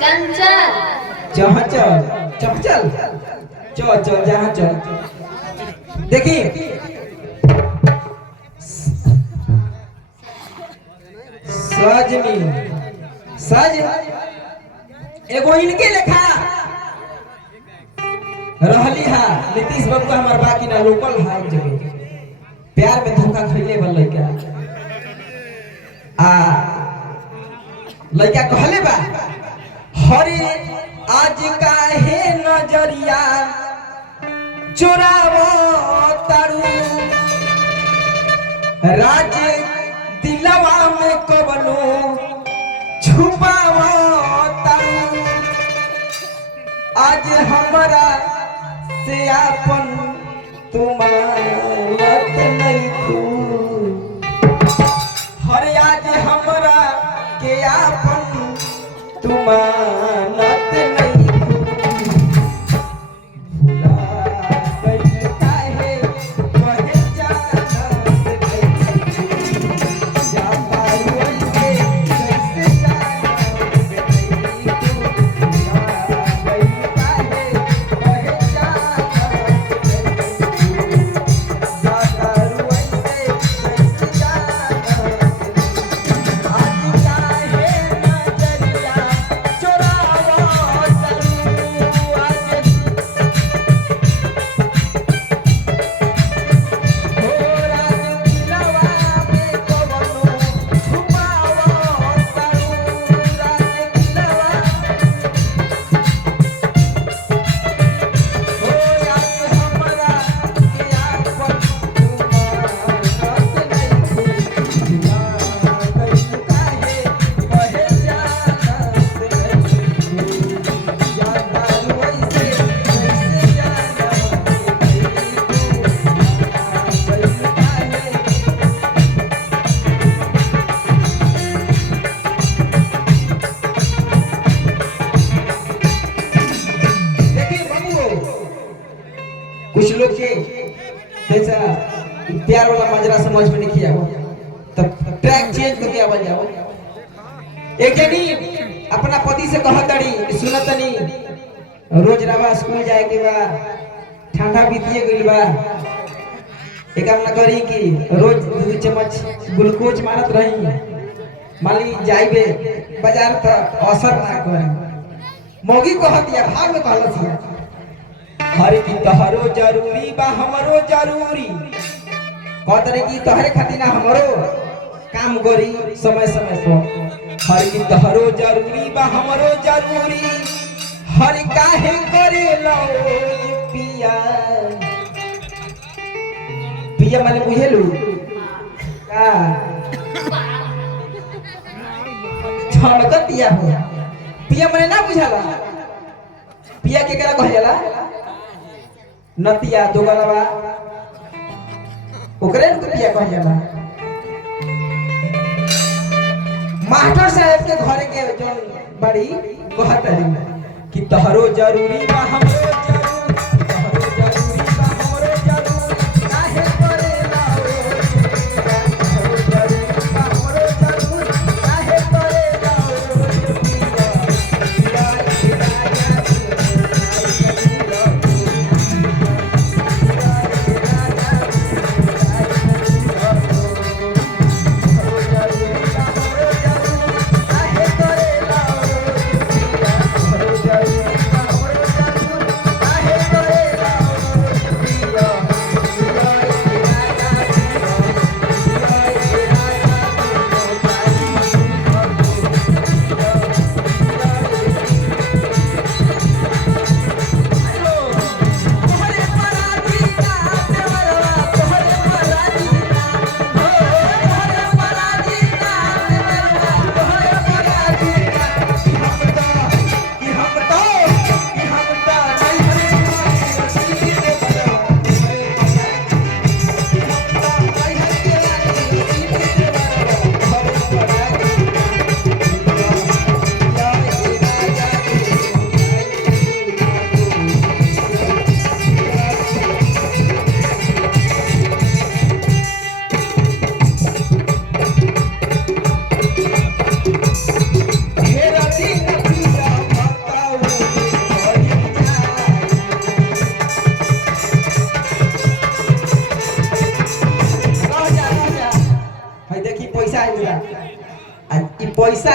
चंचल जहाँ चल चंचल चल चल जहाँ चल। देखिए सजनी सज एगो इनके लेखा रहली हा नीतीश बाबू का हमार बाकी ना लोकल हा एक जगह प्यार में धोखा खइले बा लइका आ लइका कहले बा हरे आज काहे नजरिया चोरावो तारू राज दिलवा में कबनो छुपावो तारू आज हमरा से आपन तुम्हारत नहीं तू हरे आज हमरा के आपन तुम्हारत नहीं तू भुला गइल काहे कहे जानत नहीं या पाई वैसे कैसे जानत नहीं तू भुला गइल काहे कहे जानत नहीं तू या दारू वैसे कैसे जानत नहीं आज काहे नजरिया चोरावो तारू आज कुछ लोग के जैसा प्यार वाला माजरा समझ में नहीं किया हो तब ट्रैक चेंज करके आवाज जाओ। एक जनी अपना पति से कहतड़ी सुनतनी रोज रवा स्कूल जाए के बा ठंडा बीतिए गइल बा एक काम ना करी कि रोज 2 चम्मच ग्लूकोज मारत रही माली जाइबे बाजार तो असर ना करे मोगी कहतिया भाग में कहलस है हर की तहरो जरूरी बा हमरो जरूरी कहतरे की तहरे खातिर ना हमरो काम करी समय समय पर हर की तहरो जरूरी बा हमरो जरूरी हर काहे करे लो पिया पिया माने बुझेलू का छड़कतिया हो पिया माने ना बुझाला पिया के करा कह जाला नतिया दोगलवा ओकरे को पिया कह जाला। मास्टर साहब के घरे के जोन बड़ी कहतरी कि तहरो जरूरी बा हमरो जरूरी तहरो जरूरी बा हमरो जरूरी काहे करे लाओ तहरो जरूरी बा हमरो जरूरी काहे करे लाओ पैसा आएगा, ई पैसा